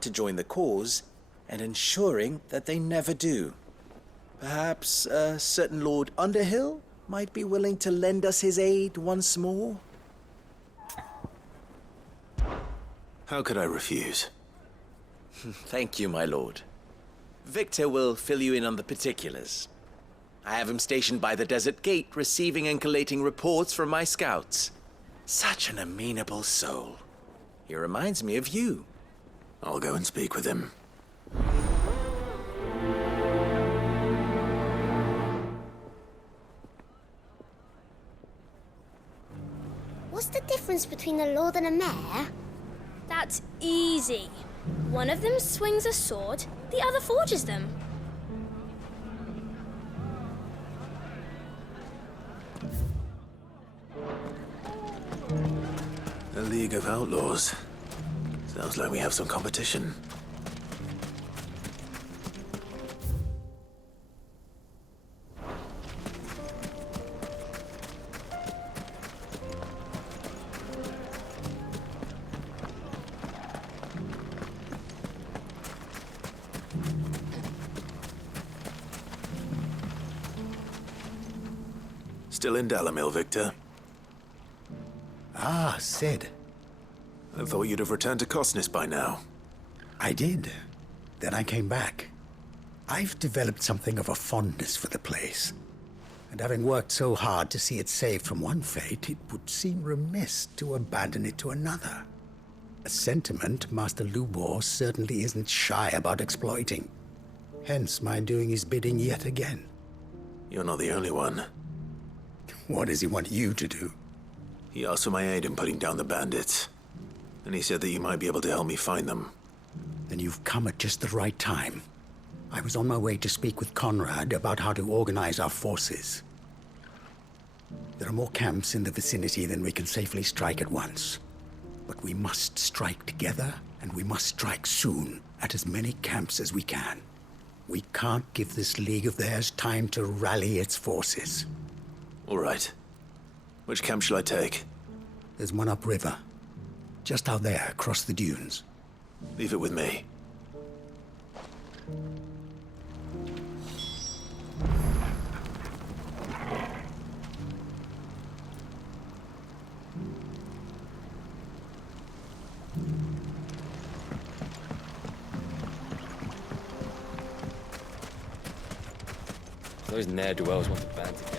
not to join the cause and ensuring that they never do. Perhaps a certain Lord Underhill might be willing to lend us his aid once more? How could I refuse? Thank you, my lord. Victor will fill you in on the particulars. I have him stationed by the Desert Gate, receiving and collating reports from my scouts. Such an amenable soul. He reminds me of you. I'll go and speak with him. What's the difference between a lord and a mayor? That's easy. One of them swings a sword, the other forges them. A League of Outlaws. Sounds like we have some competition. Still in Dalamil, Victor? Ah, Sid. I thought you'd have returned to Cosnis by now. I did. Then I came back. I've developed something of a fondness for the place. And having worked so hard to see it saved from one fate, it would seem remiss to abandon it to another. A sentiment Master Lubor certainly isn't shy about exploiting. Hence my doing his bidding yet again. You're not the only one. What does he want you to do? He asked for my aid in putting down the bandits. And he said that you might be able to help me find them. Then you've come at just the right time. I was on my way to speak with Conrad about how to organize our forces. There are more camps in the vicinity than we can safely strike at once. But we must strike together, and we must strike soon at as many camps as we can. We can't give this league of theirs time to rally its forces. All right. Which camp shall I take? There's one upriver. Just out there, across the dunes. Leave it with me. Those ne'er-do-wells want to band together.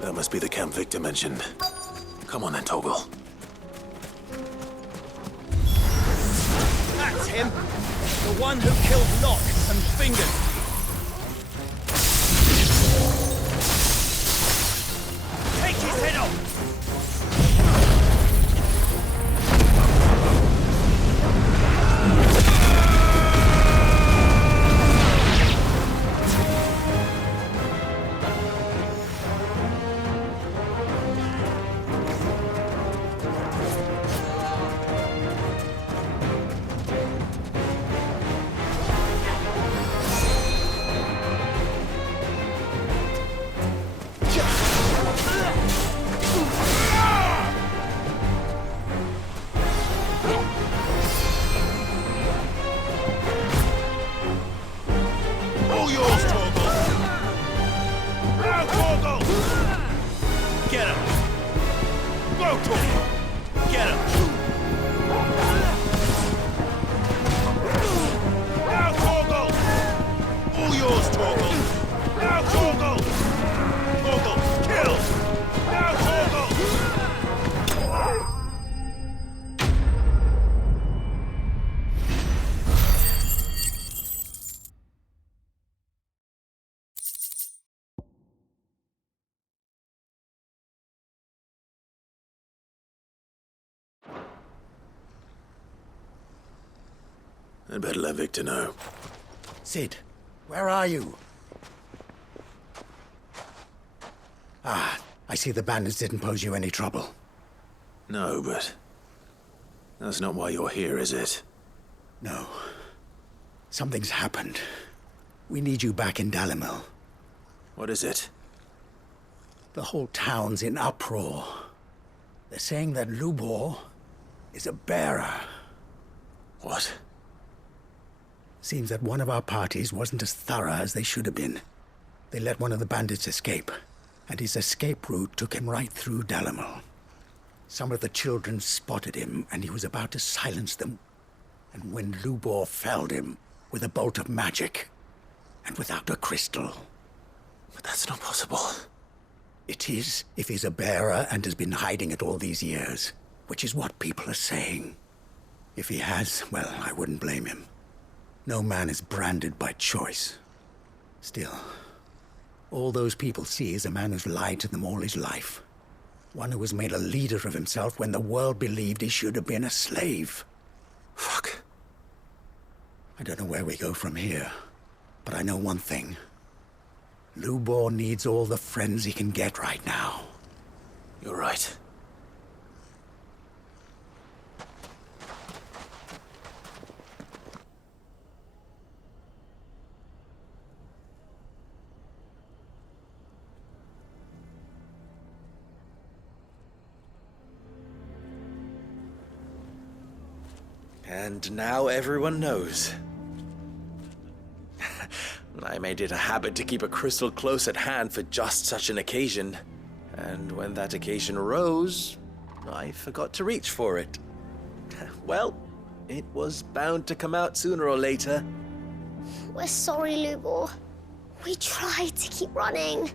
That must be the camp Victor mentioned. Come on then, Toggle. That's him! The one who killed Locke and Fingers! Take his head off! Get him! Now, Torgal! All yours, Torgal! Now, Torgal! Torgal, kill! Now, Torgal! I'd better let Victor know. Sid, where are you? Ah, I see the bandits didn't pose you any trouble. No, but that's not why you're here, is it? No. Something's happened. We need you back in Dalimil. What is it? The whole town's in uproar. They're saying that Lubor is a bearer. What? Seems that one of our parties wasn't as thorough as they should have been. They let one of the bandits escape, and his escape route took him right through Dalimil. Some of the children spotted him, and he was about to silence them. And when Lubor felled him with a bolt of magic, and without a crystal. But that's not possible. It is, if he's a bearer and has been hiding it all these years, which is what people are saying. If he has, well, I wouldn't blame him. No man is branded by choice. Still, all those people see is a man who's lied to them all his life. One who was made a leader of himself when the world believed he should have been a slave. Fuck. I don't know where we go from here, but I know one thing. Lubor needs all the friends he can get right now. You're right. And now everyone knows. I made it a habit to keep a crystal close at hand for just such an occasion. And when that occasion arose, I forgot to reach for it. Well, it was bound to come out sooner or later. We're sorry, Lubor. We tried to keep running.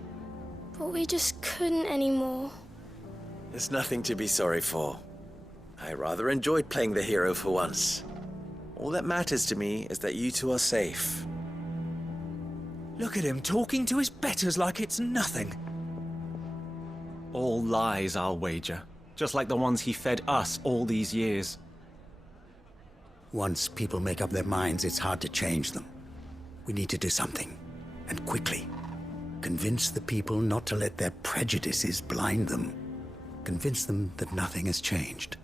But we just couldn't anymore. There's nothing to be sorry for. I rather enjoyed playing the hero for once. All that matters to me is that you two are safe. Look at him talking to his betters like it's nothing. All lies, I'll wager. Just like the ones he fed us all these years. Once people make up their minds, it's hard to change them. We need to do something, and quickly. Convince the people not to let their prejudices blind them. Convince them that nothing has changed.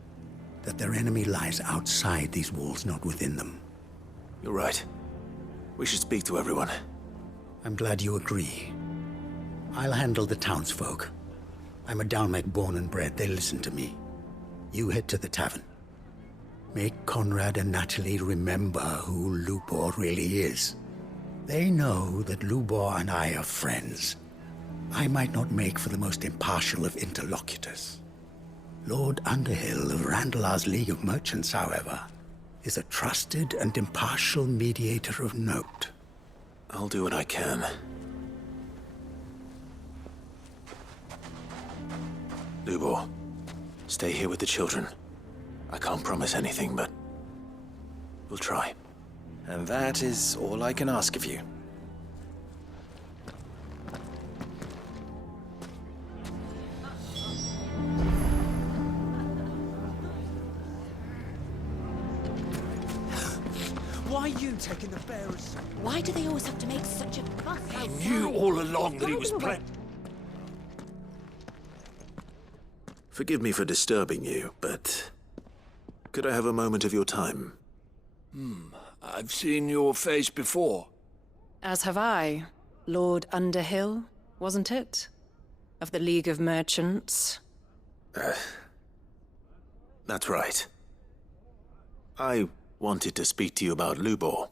That their enemy lies outside these walls, not within them. You're right. We should speak to everyone. I'm glad you agree. I'll handle the townsfolk. I'm a Dalmec born and bred. They listen to me. You head to the tavern. Make Conrad and Natalie remember who Lubor really is. They know that Lubor and I are friends. I might not make for the most impartial of interlocutors. Lord Underhill of Randalar's League of Merchants, however, is a trusted and impartial mediator of note. I'll do what I can. Lubor, stay here with the children. I can't promise anything, but we'll try. And that is all I can ask of you. Why are you taking the bearers? Why do they always have to make such a fuss outside? Knew all along that he was planning. Forgive me for disturbing you, but could I have a moment of your time? I've seen your face before. As have I. Lord Underhill, wasn't it? Of the League of Merchants. That's right. I wanted to speak to you about Lubor.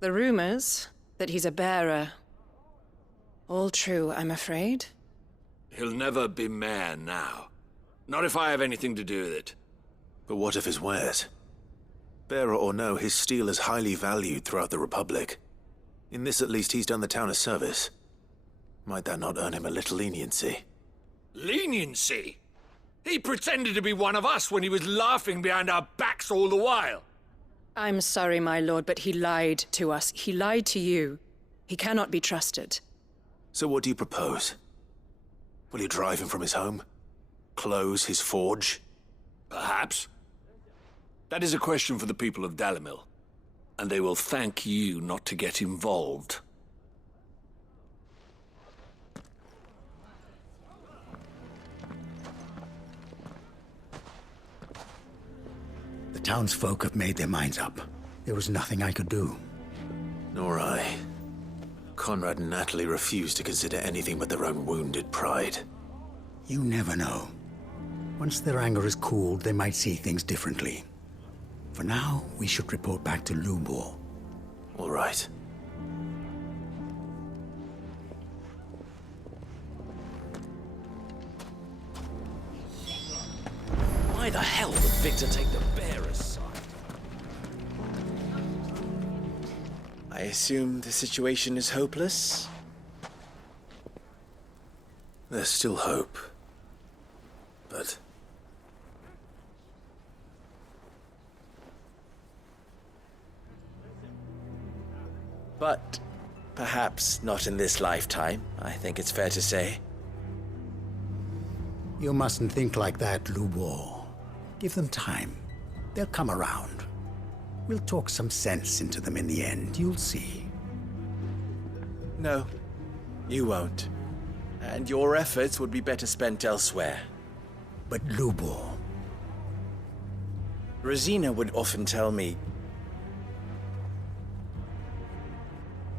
The rumors that he's a bearer. All true, I'm afraid. He'll never be mayor now. Not if I have anything to do with it. But what of his wares? Bearer or no, his steel is highly valued throughout the Republic. In this at least he's done the town a service. Might that not earn him a little leniency? Leniency? He pretended to be one of us when he was laughing behind our backs all the while. I'm sorry, my lord, but he lied to us. He lied to you. He cannot be trusted. So what do you propose? Will you drive him from his home? Close his forge? Perhaps. That is a question for the people of Dalimil, and they will thank you not to get involved. The townsfolk have made their minds up. There was nothing I could do. Nor I. Conrad and Natalie refused to consider anything but their own wounded pride. You never know. Once their anger is cooled, they might see things differently. For now, we should report back to Lubor. All right. Why the hell would Victor take the bearer's side? I assume the situation is hopeless? There's still hope. But... But perhaps not in this lifetime, I think it's fair to say. You mustn't think like that, Lubor. Give them time. They'll come around. We'll talk some sense into them in the end, you'll see. No, you won't. And your efforts would be better spent elsewhere. But Lubor... Rosina would often tell me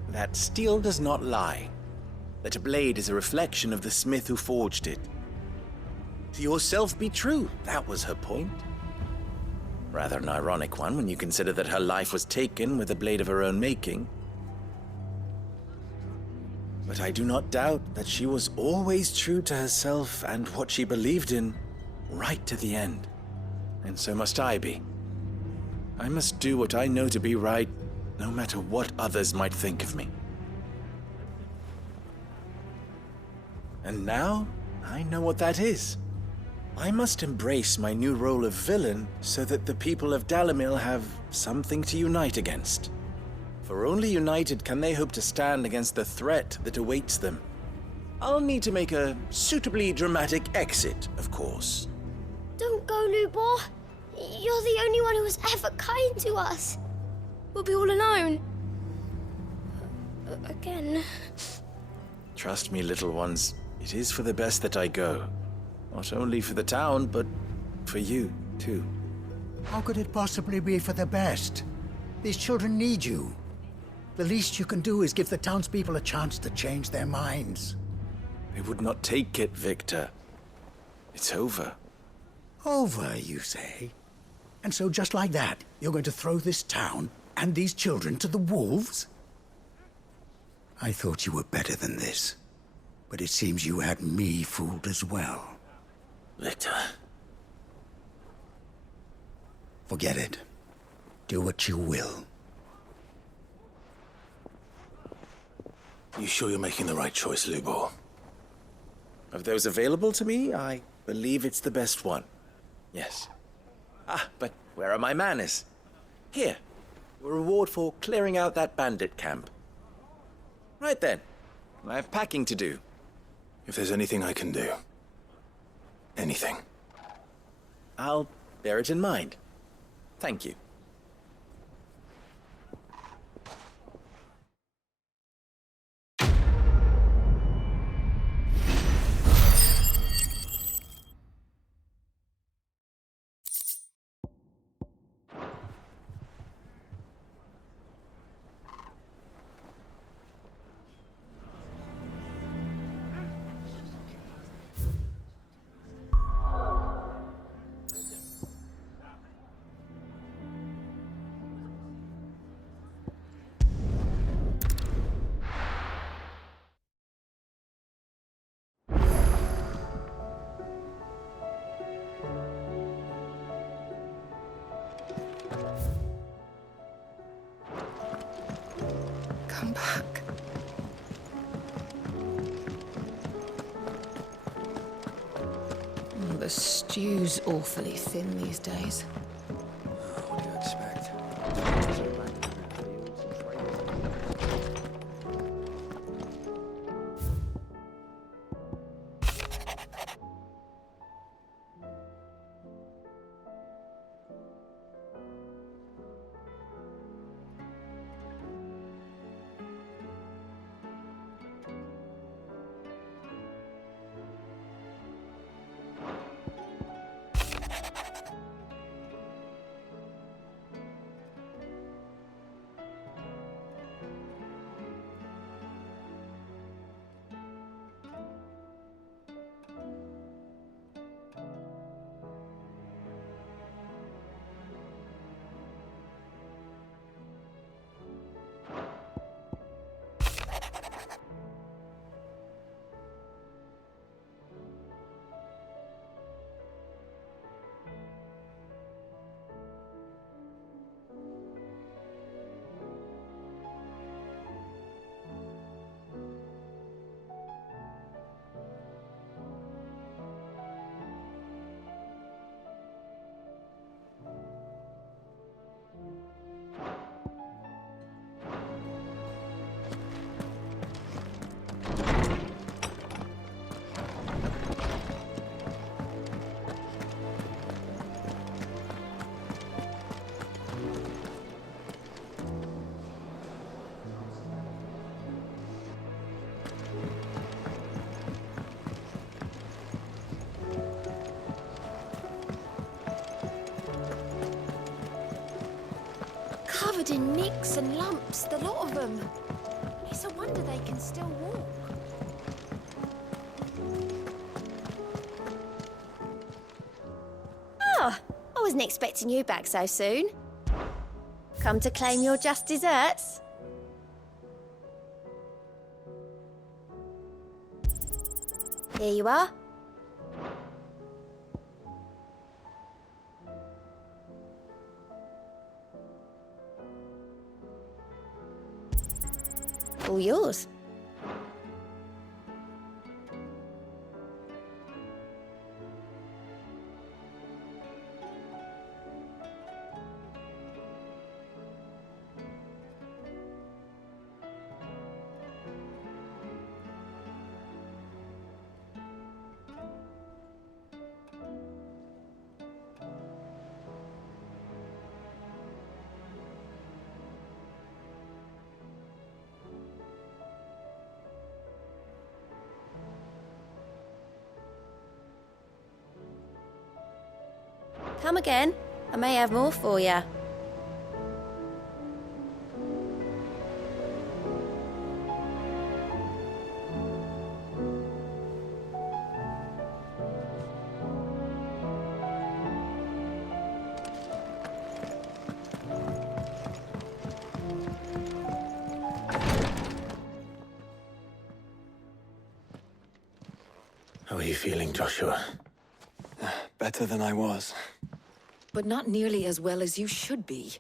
that steel does not lie, that a blade is a reflection of the smith who forged it. To yourself be true, that was her point. Rather an ironic one when you consider that her life was taken with a blade of her own making. But I do not doubt that she was always true to herself and what she believed in, right to the end. And so must I be. I must do what I know to be right, no matter what others might think of me. And now, I know what that is. I must embrace my new role of villain so that the people of Dalimil have something to unite against. For only united can they hope to stand against the threat that awaits them. I'll need to make a suitably dramatic exit, of course. Don't go, Lubor. You're the only one who was ever kind to us. We'll be all alone. Again. Trust me, little ones, it is for the best that I go. Not only for the town, but for you, too. How could it possibly be for the best? These children need you. The least you can do is give the townspeople a chance to change their minds. I would not take it, Victor. It's over. Over, you say? And so just like that, you're going to throw this town and these children to the wolves? I thought you were better than this. But it seems you had me fooled as well. Victor... Forget it. Do what you will. You sure you're making the right choice, Lubor? Of those available to me, I believe it's the best one. Yes. Ah, but where are my manners? Here. A reward for clearing out that bandit camp. Right then. I have packing to do. If there's anything I can do. Anything. I'll bear it in mind. Thank you. come back. The stew's awfully thin these days. What do you expect? Covered in nicks and lumps, the lot of them. It's a wonder they can still walk. Ah, I wasn't expecting you back so soon. Come to claim your just desserts? Here you are. All yours. Come again. I may have more for you. How are you feeling, Joshua? Better than I was. But not nearly as well as you should be.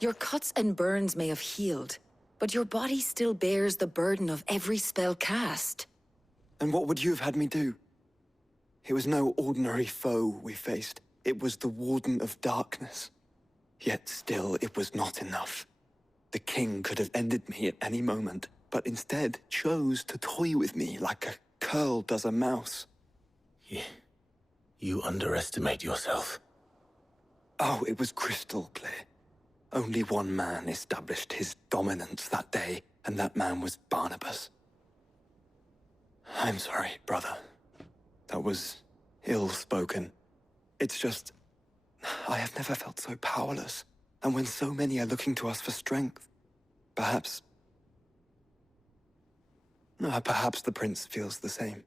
Your cuts and burns may have healed, but your body still bears the burden of every spell cast. And what would you have had me do? It was no ordinary foe we faced. It was the Warden of Darkness. Yet still, it was not enough. The king could have ended me at any moment, but instead chose to toy with me like a curl does a mouse. You underestimate yourself. Oh, it was crystal clear. Only one man established his dominance that day, and that man was Barnabas. I'm sorry, brother. That was ill-spoken. It's just, I have never felt so powerless. And when so many are looking to us for strength, perhaps the prince feels the same.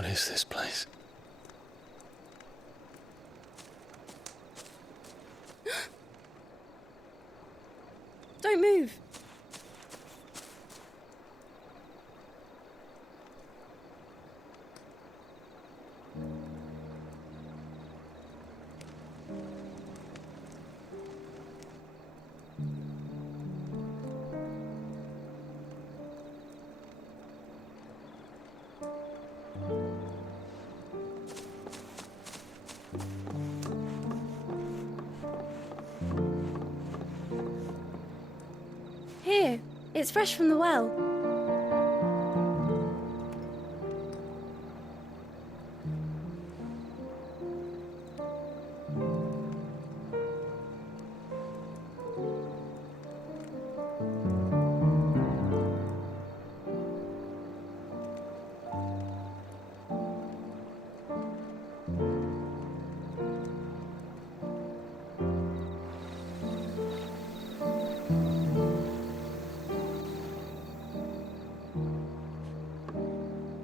What is this place? Don't move. Here, it's fresh from the well.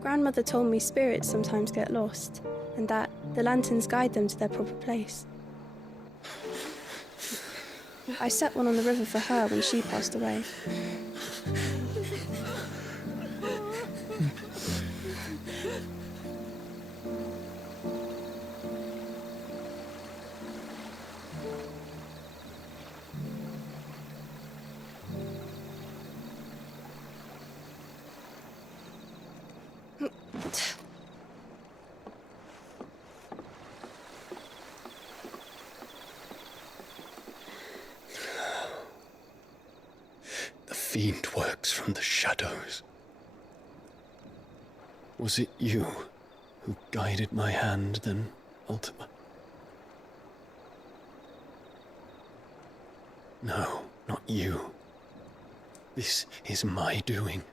Grandmother told me spirits sometimes get lost, and that the lanterns guide them to their proper place. I set one on the river for her when she passed away. The fiend works from the shadows. Was it you who guided my hand then, Ultima? No, not you. This is my doing,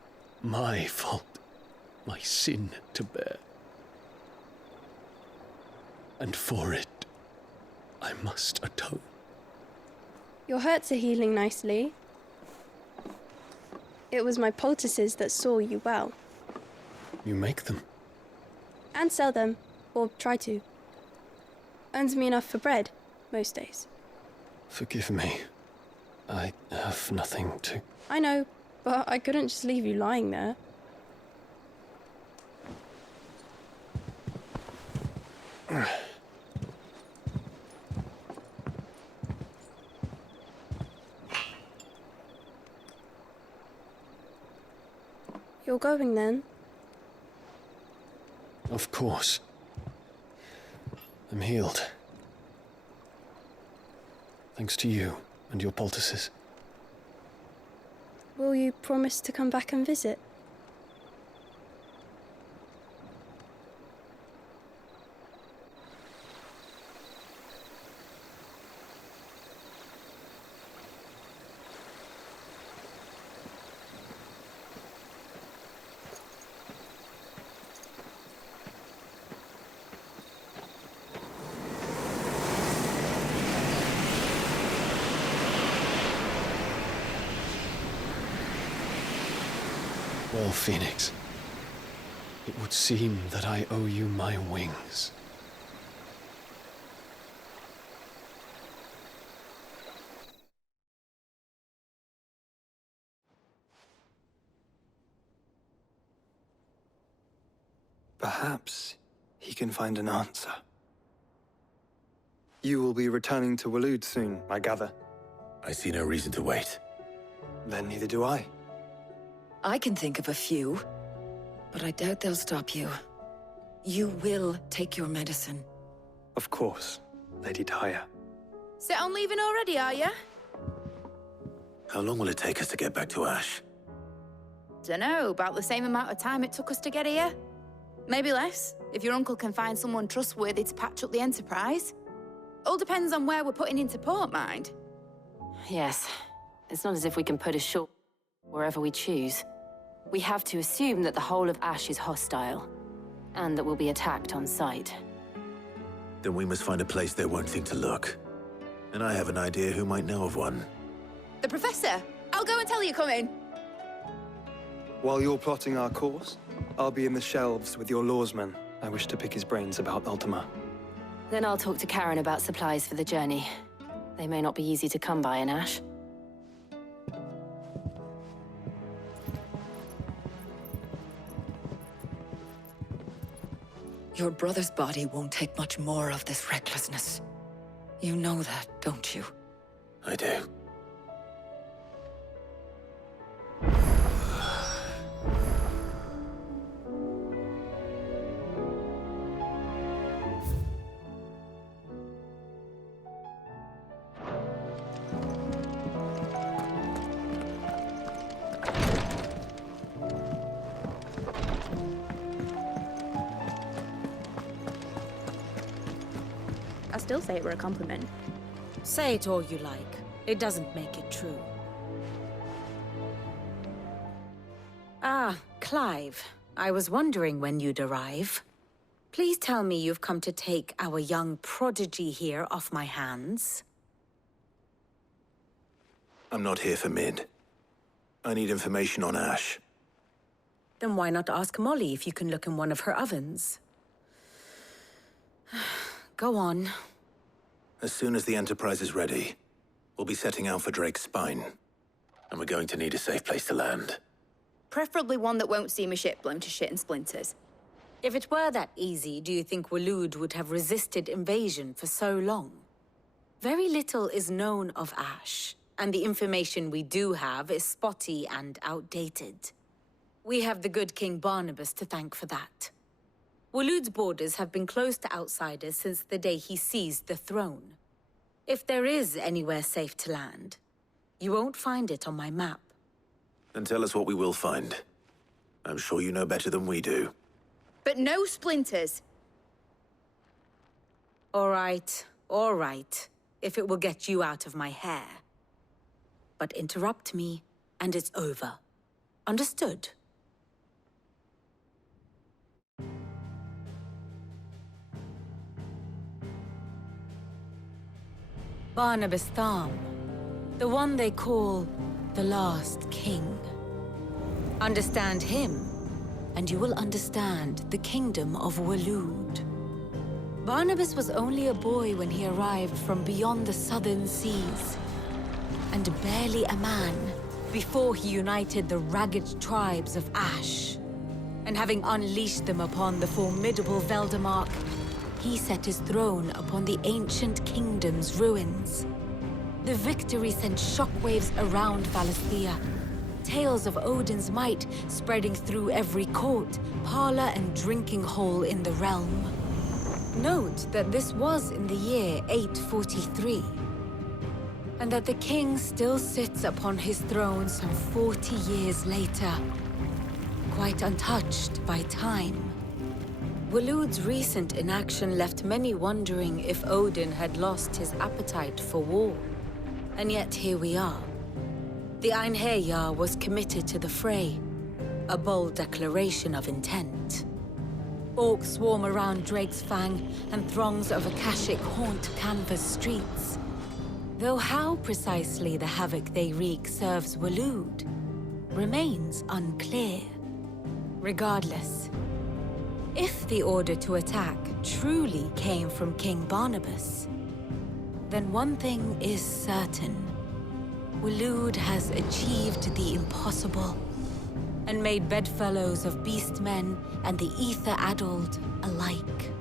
my fault, my sin to bear. And for it, I must atone. Your hurts are healing nicely. It was my poultices that saw you well. You make them? And sell them, or try to. Earns me enough for bread, most days. Forgive me. I have nothing to... I know, but I couldn't just leave you lying there. You're going then? Of course. I'm healed. Thanks to you and your poultices. Will you promise to come back and visit? Well, Phoenix, it would seem that I owe you my wings. Perhaps he can find an answer. You will be returning to Waloed soon, I gather. I see no reason to wait. Then neither do I. I can think of a few, but I doubt they'll stop you. You will take your medicine. Of course, Lady Daya. Set on leaving already, are you? How long will it take us to get back to Ash? Dunno, about the same amount of time it took us to get here. Maybe less, if your uncle can find someone trustworthy to patch up the Enterprise. All depends on where we're putting into port, mind. Yes. It's not as if we can put ashore wherever we choose. We have to assume that the whole of Ash is hostile, and that we'll be attacked on sight. Then we must find a place they won't think to look. And I have an idea who might know of one. The Professor! I'll go and tell you coming. While you're plotting our course, I'll be in the shelves with your lawsmen I wish to pick his brains about Ultima. Then I'll talk to Karen about supplies for the journey. They may not be easy to come by in Ash. Your brother's body won't take much more of this recklessness. You know that, don't you? I do. I still say it were a compliment. Say it all you like. It doesn't make it true. Ah, Clive. I was wondering when you'd arrive. Please tell me you've come to take our young prodigy here off my hands. I'm not here for Mid. I need information on Ash. Then why not ask Molly if you can look in one of her ovens? Go on. As soon as the Enterprise is ready, we'll be setting out for Drake's Spine. And we're going to need a safe place to land. Preferably one that won't see my ship blown to shit and splinters. If it were that easy, do you think Waloed would have resisted invasion for so long? Very little is known of Ash, and the information we do have is spotty and outdated. We have the good King Barnabas to thank for that. Waloed's borders have been closed to outsiders since the day he seized the throne. If there is anywhere safe to land, you won't find it on my map. Then tell us what we will find. I'm sure you know better than we do. But no splinters. All right, if it will get you out of my hair. But interrupt me, and it's over. Understood? Barnabas Tharm, the one they call the Last King. Understand him, and you will understand the kingdom of Waloed. Barnabas was only a boy when he arrived from beyond the southern seas, and barely a man before he united the ragged tribes of Ash. And having unleashed them upon the formidable Veldamark, he set his throne upon the ancient kingdom's ruins. The victory sent shockwaves around Valisthea, tales of Odin's might spreading through every court, parlor, and drinking hole in the realm. Note that this was in the year 843, and that the king still sits upon his throne some 40 years later, quite untouched by time. Waloed's recent inaction left many wondering if Odin had lost his appetite for war. And yet here we are. The Einherjar was committed to the fray, a bold declaration of intent. Orcs swarm around Drake's Fang, and throngs of Akashic haunt Canvas streets. Though how precisely the havoc they wreak serves Waloed remains unclear. Regardless, if the order to attack truly came from King Barnabas, then one thing is certain. Waloed has achieved the impossible, and made bedfellows of beastmen and the ether-addled alike.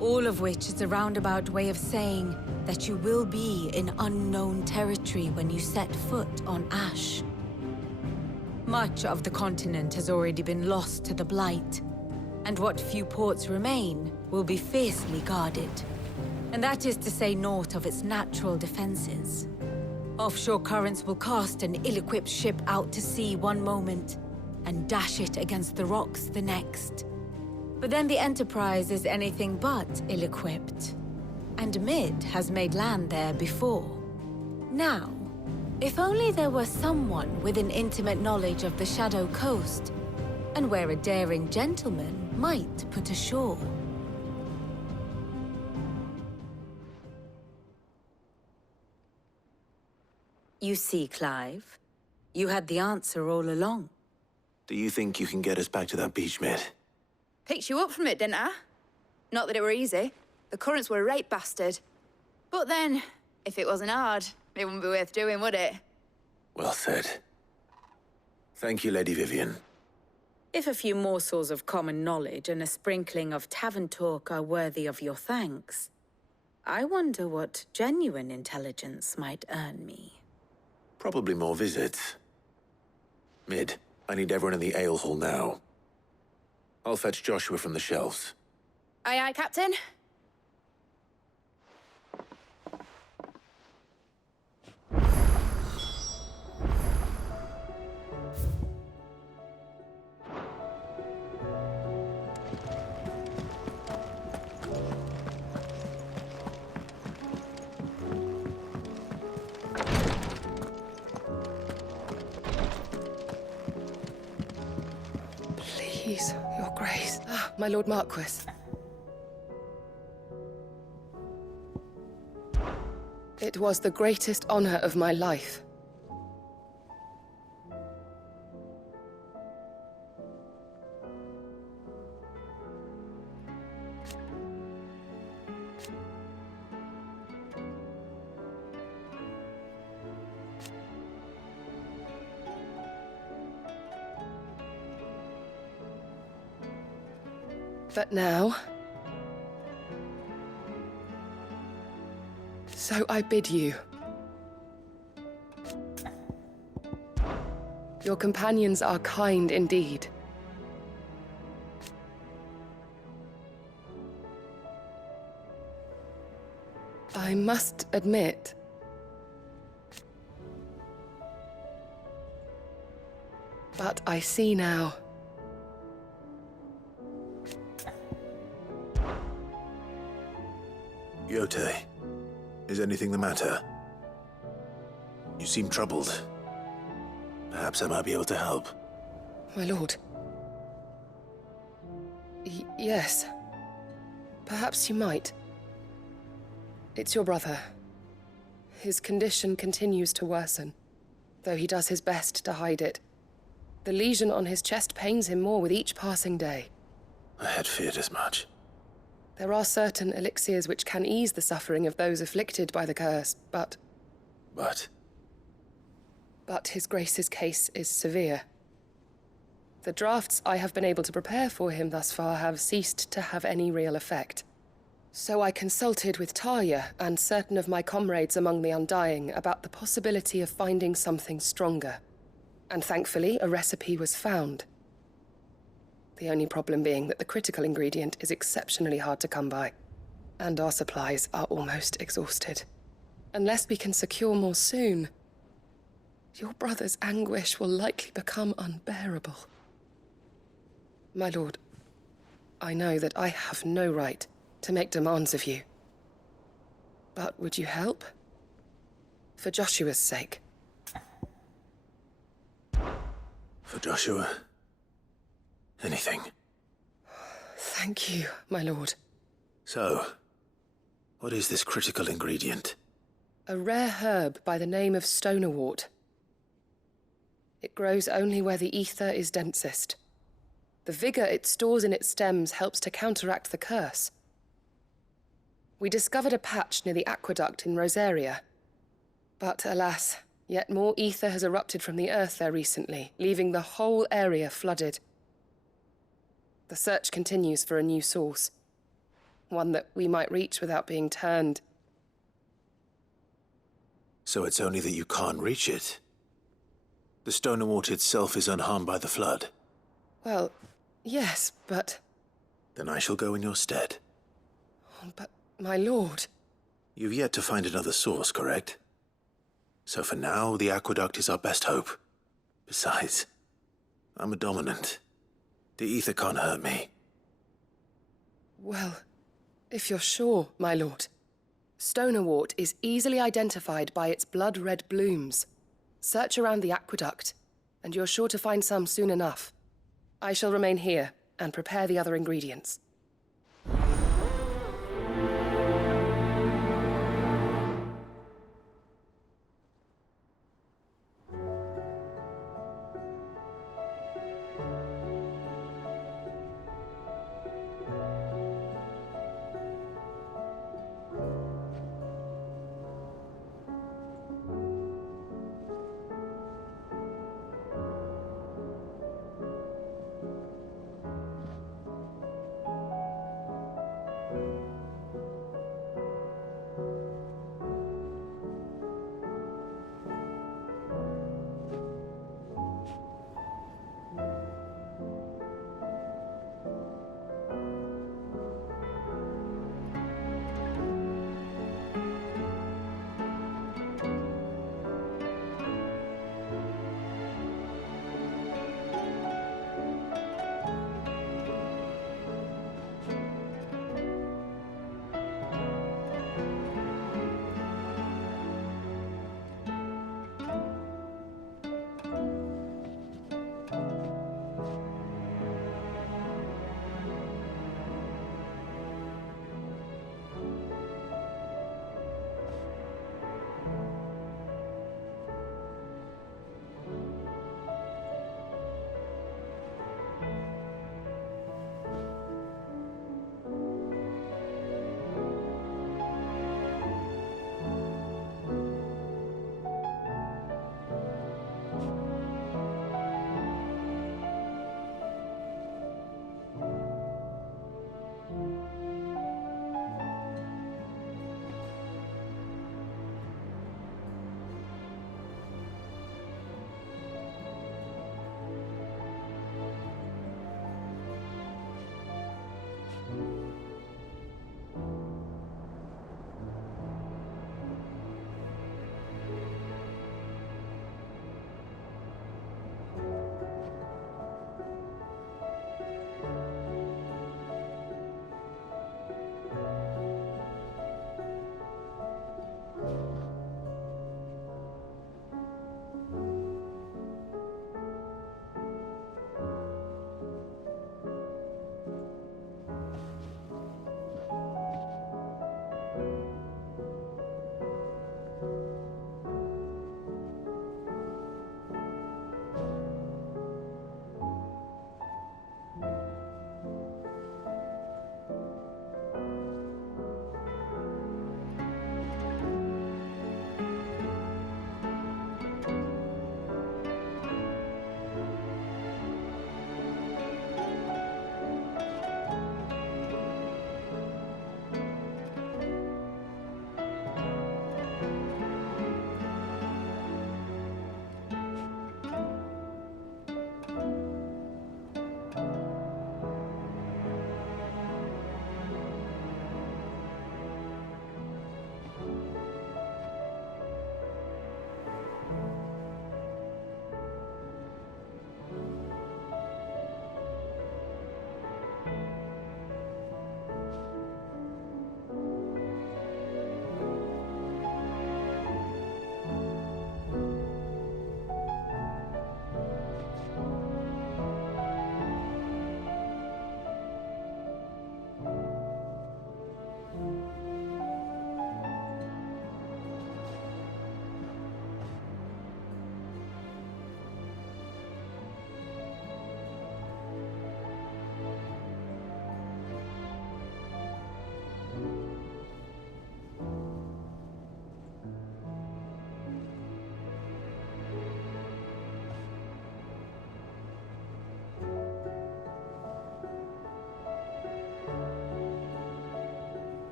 All of which is a roundabout way of saying that you will be in unknown territory when you set foot on Ash. Much of the continent has already been lost to the Blight, and what few ports remain will be fiercely guarded. And that is to say naught of its natural defenses. Offshore currents will cast an ill-equipped ship out to sea one moment, and dash it against the rocks the next. But then the Enterprise is anything but ill-equipped, and Mid has made land there before. Now, if only there were someone with an intimate knowledge of the Shadow Coast, and where a daring gentleman might put ashore. You see, Clive, you had the answer all along. Do you think you can get us back to that beach, Mid? Picked you up from it, didn't I? Not that it were easy. The currents were a right bastard. But then, if it wasn't hard, it wouldn't be worth doing, would it? Well said. Thank you, Lady Vivian. If a few morsels of common knowledge and a sprinkling of tavern talk are worthy of your thanks, I wonder what genuine intelligence might earn me. Probably more visits. Mid, I need everyone in the ale hall now. I'll fetch Joshua from the shelves. Aye, aye, Captain. Please, Your Grace. Ah, my Lord Marquis. It was the greatest honor of my life. But now... So I bid you. Your companions are kind indeed. I must admit... But I see now. Yote, is anything the matter? You seem troubled. Perhaps I might be able to help. My lord. Yes. Perhaps you might. It's your brother. His condition continues to worsen, though he does his best to hide it. The lesion on his chest pains him more with each passing day. I had feared as much. There are certain elixirs which can ease the suffering of those afflicted by the curse, but... But His Grace's case is severe. The drafts I have been able to prepare for him thus far have ceased to have any real effect. So I consulted with Talia and certain of my comrades among the Undying about the possibility of finding something stronger. And thankfully, a recipe was found. The only problem being that the critical ingredient is exceptionally hard to come by, and our supplies are almost exhausted. Unless we can secure more soon, your brother's anguish will likely become unbearable. My lord, I know that I have no right to make demands of you. But would you help? For Joshua's sake. For Joshua? Anything. Thank you, my lord. So, what is this critical ingredient? A rare herb by the name of stonerwort. It grows only where the ether is densest. The vigor it stores in its stems helps to counteract the curse. We discovered a patch near the aqueduct in Rosaria. But alas, yet more ether has erupted from the earth there recently, leaving the whole area flooded. The search continues for a new source. One that we might reach without being turned. So it's only that you can't reach it? The stonerwort itself is unharmed by the flood? Well, yes, but... Then I shall go in your stead. But, my lord... You've yet to find another source, correct? So for now, the aqueduct is our best hope. Besides, I'm a dominant. The ether can't hurt me. Well, if you're sure, my lord. Stonerwort is easily identified by its blood-red blooms. Search around the aqueduct, and you're sure to find some soon enough. I shall remain here and prepare the other ingredients.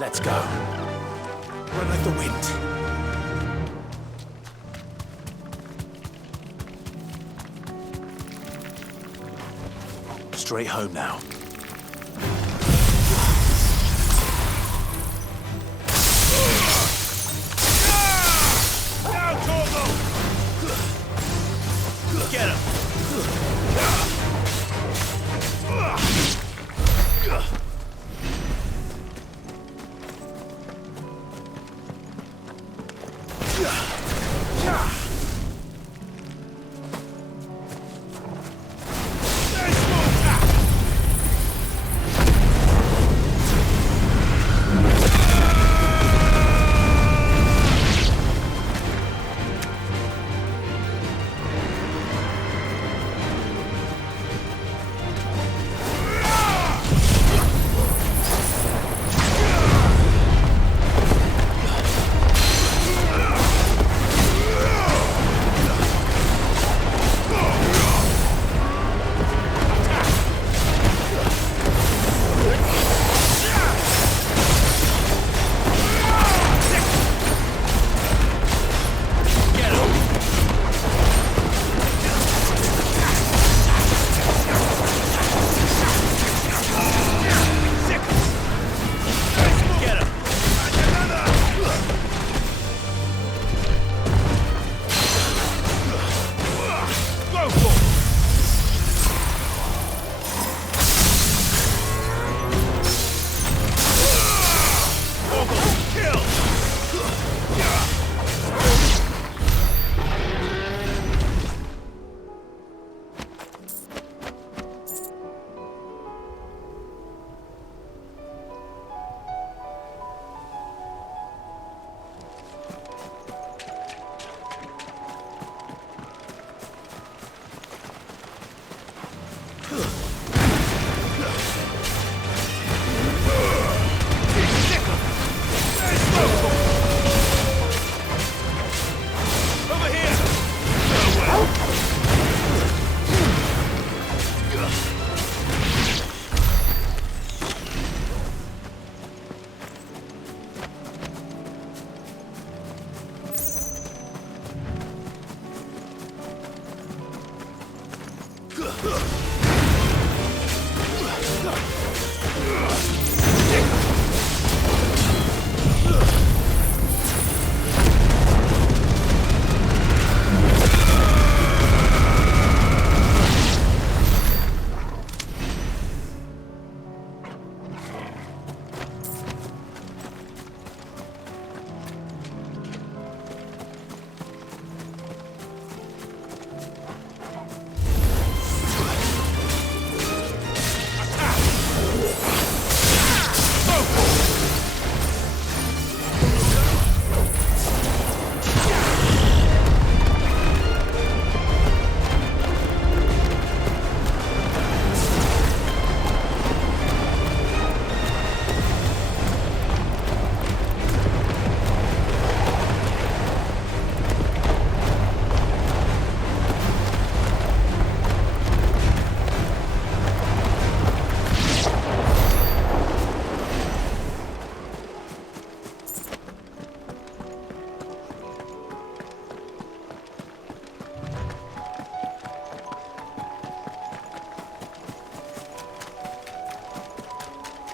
Let's go. Run like the wind. Straight home now. Get him!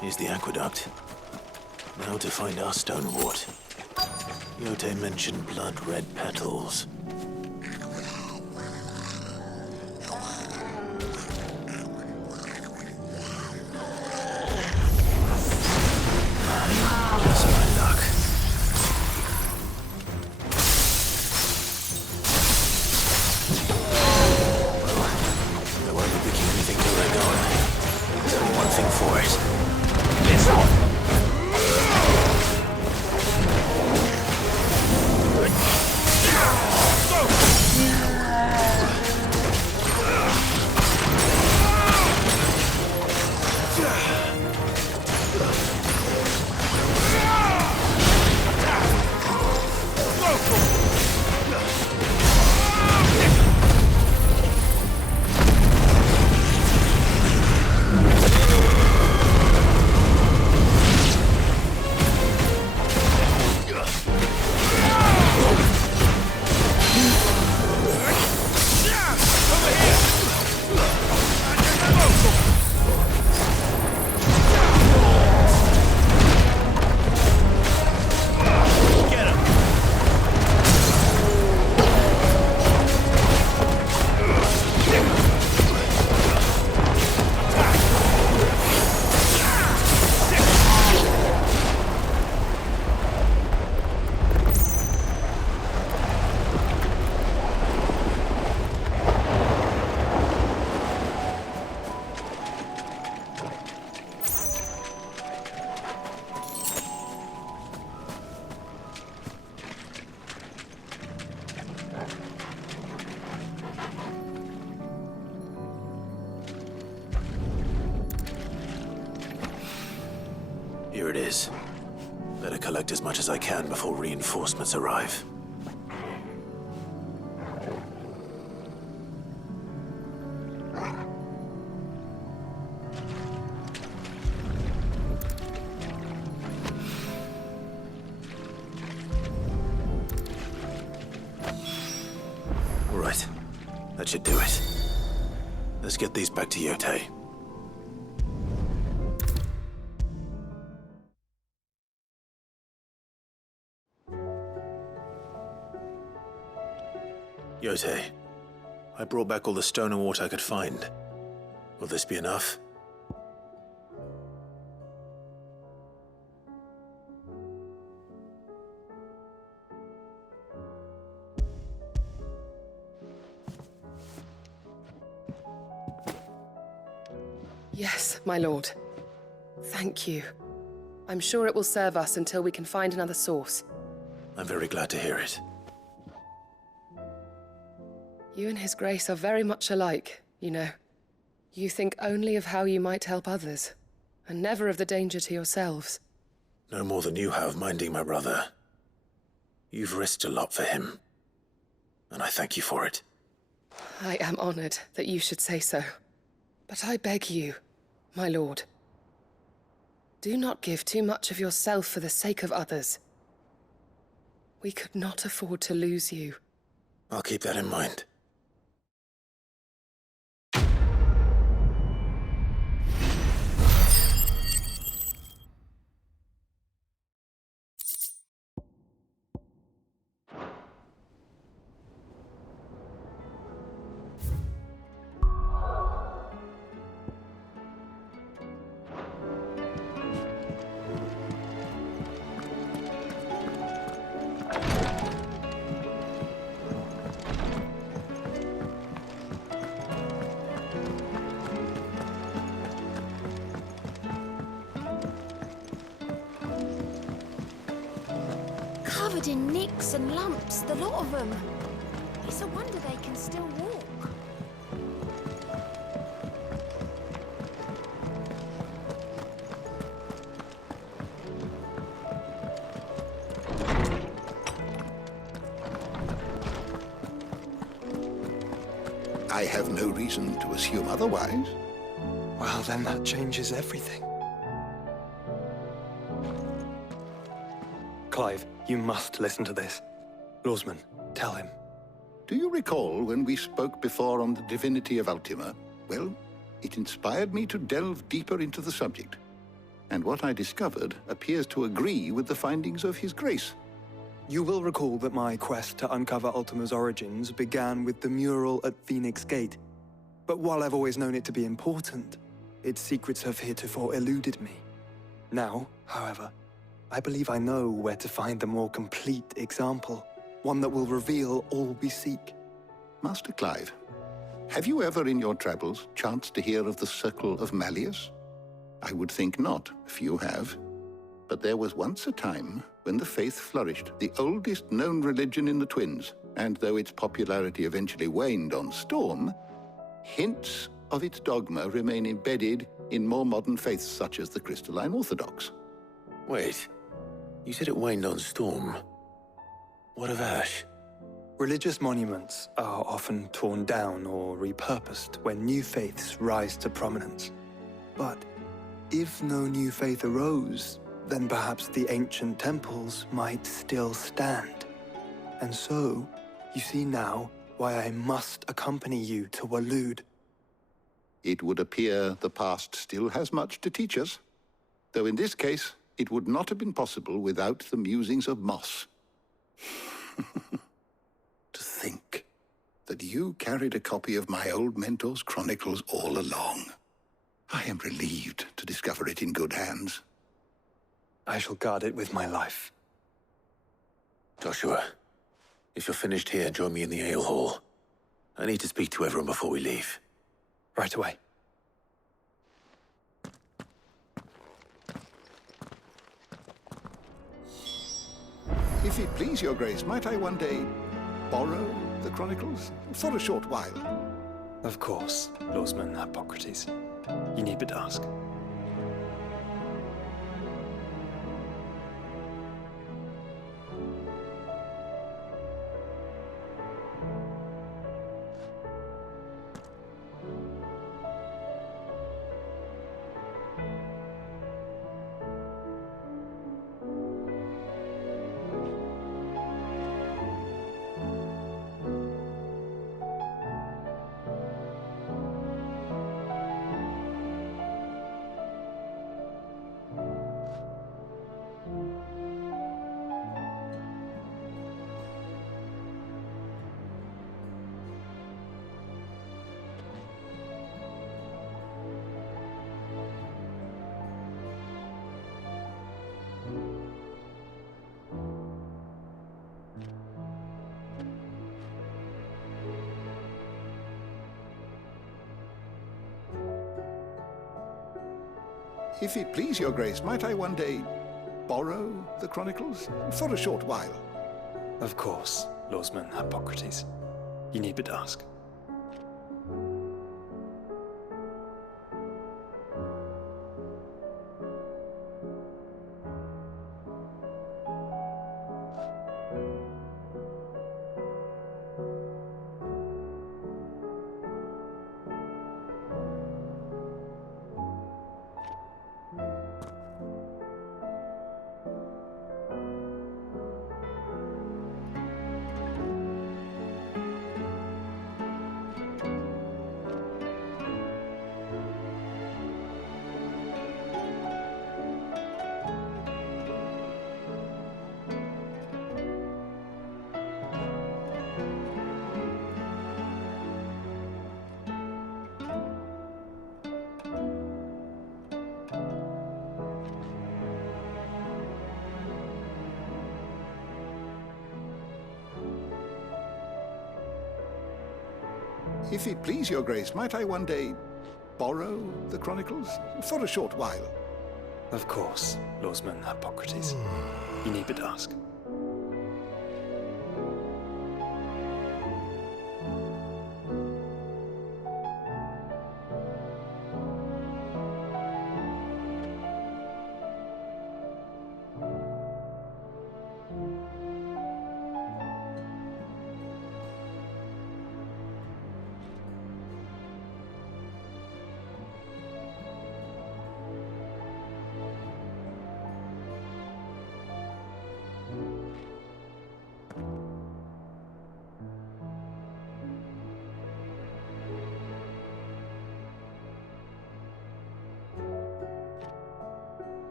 Here's the aqueduct. Now to find our stonewort. Yote mentioned blood-red petals. Just my luck. Well, there won't be picking anything to rag on. There's only one thing for it. This one! Here it is. Better collect as much as I can before reinforcements arrive. All right. That should do it. Let's get these back to Yotei. Yotei, I brought back all the stone and water I could find. Will this be enough? Yes, my lord. Thank you. I'm sure it will serve us until we can find another source. I'm very glad to hear it. You and His Grace are very much alike, you know. You think only of how you might help others, and never of the danger to yourselves. No more than you have minding my brother. You've risked a lot for him, and I thank you for it. I am honored that you should say so. But I beg you, my lord, do not give too much of yourself for the sake of others. We could not afford to lose you. I'll keep that in mind. Covered in nicks and lumps, the lot of them. It's a wonder they can still walk. I have no reason to assume otherwise. Well, then that changes everything. Clive, you must listen to this. Lawsman, tell him. Do you recall when we spoke before on the divinity of Ultima? Well, it inspired me to delve deeper into the subject. And what I discovered appears to agree with the findings of His Grace. You will recall that my quest to uncover Ultima's origins began with the mural at Phoenix Gate. But while I've always known it to be important, its secrets have heretofore eluded me. Now, however, I believe I know where to find the more complete example, one that will reveal all we seek. Master Clive, have you ever in your travels chanced to hear of the Circle of Malleus? I would think not, if you have. But there was once a time when the faith flourished, the oldest known religion in the Twins, and though its popularity eventually waned on Storm, hints of its dogma remain embedded in more modern faiths such as the Crystalline Orthodox. Wait, you said it waned on Storm. What of Ash? Religious monuments are often torn down or repurposed when new faiths rise to prominence. But if no new faith arose, then perhaps the ancient temples might still stand. And so, you see now why I must accompany you to Waloed. it would appear the past still has much to teach us. Though in this case, it would not have been possible without the musings of Moss. To think that you carried a copy of my old mentor's chronicles all along. I am relieved to discover it in good hands. I shall guard it with my life. Joshua, if you're finished here, join me in the ale hall. I need to speak to everyone before we leave. Right away. If it please your grace, might I one day borrow the chronicles? For a short while. Of course, Lawsman Hippocrates. You need but ask. If it please your grace, might I one day borrow the chronicles? For a short while. Of course, Lawsman Hippocrates. You need but ask. If it please your grace, might I one day borrow the chronicles? For a short while. Of course, Lawsman Hippocrates. You need but ask.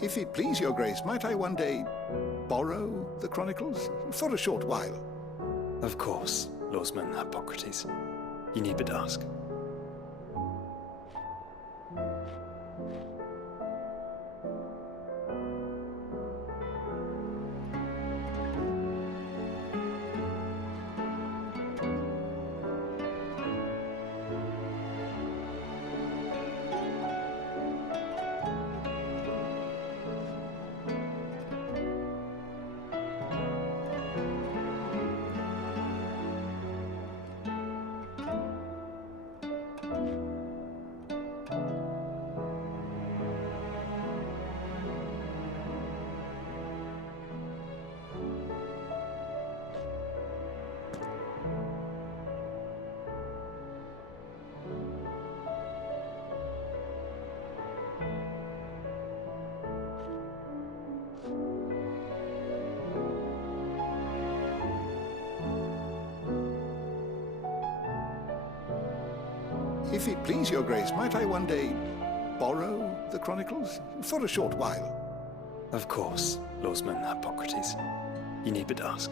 If it please your grace, might I one day borrow the chronicles? For a short while. Of course, Lawsman Hippocrates. You need but ask. If it please your grace, might I one day borrow the chronicles? For a short while. Of course, Lordsman Hippocrates. You need but ask.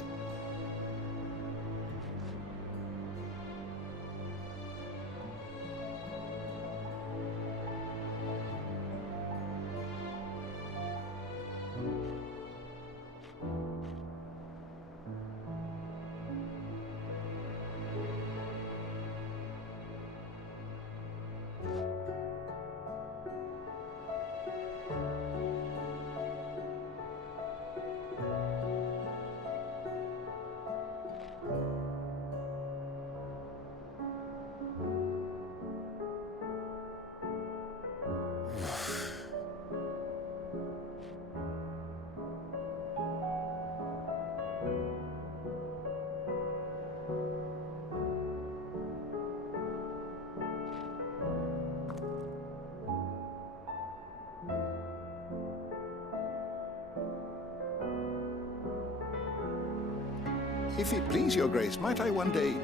If it please your grace, might I one day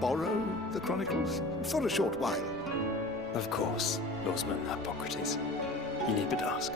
borrow the chronicles? For a short while. Of course, Lordsman Hippocrates. You need but ask.